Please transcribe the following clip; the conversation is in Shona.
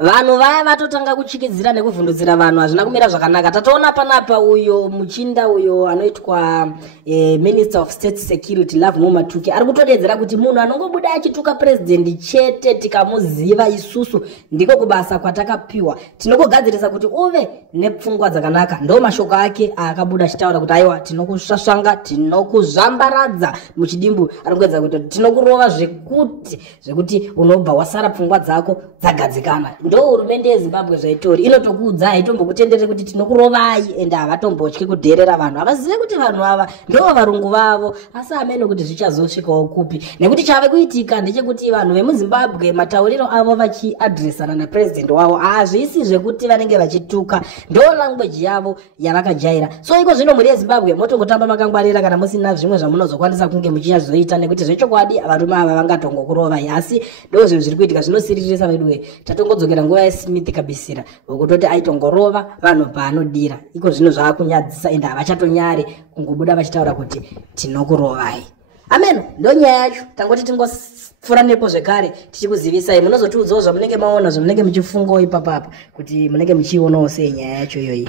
Vanhu vaya vatotanga kuchikidzira nekuvhundudzira vanhu hazvina kumira zvakanaka. Tatoona panapa uyo muchinda uyo anoitwa Minister of State Security Love Matuki ari kutodedzera kuti munhu anongobuda achituka president chete tikamuziva isusu ndiko kubasa kwatakapiwa. Tinokugadzirisa kuti uve nepfungwa dzakanaka. Ndo mashoko ake akabuda achitaura kuti aiwa tinokusvasvanga tinokuzvambaradza muchidimbu. Arikuedza kuti tinokurova zvekuti unobva wasara pfungwa dzako dzagadzikana. Ndo hurumende yeZimbabwe zvaitori inotokuudza haitombokutenderere kuti tinokurovai ende havatombotyi kudherera vanhu. Havazive kuti vanhu ava ndo varungu vavo asi amene kuti zvichazosvikawo kupi. Nekuti chave kuitika ndechekuti vanhu vemuZimbabwe matauriro avo vachiadresana napresident wavo hazvisi zvekuti vanenge vachituka. Ndo language yavo yavakajaira. So iko zvino muri yeZimbabwe motongotamba makangwarira kana musina zvimwe zvamunozokwanisa kunge muchizoita nekuti zvechokwadi varume ava vangatongokurovai. Asi ndo zvinhu zviri kuitika zvinosiririsa vedu tatongodzokera nguva yeSmith kabisira wokutoti aitongorova vanhu paanodira. Iko zvino zvaakunyadzisa ende havachatonyare kungobuda vachitaura kuti tinokurovai. Amen. Ndo nyaya yacho tangoti tingofura nepo zvekare tichikuzivisai. Munozotiudzawo zvamunenge maona zvamunenge muchifungawo ipapapa kuti munenge muchionawo sei nyaya yacho iyoyi.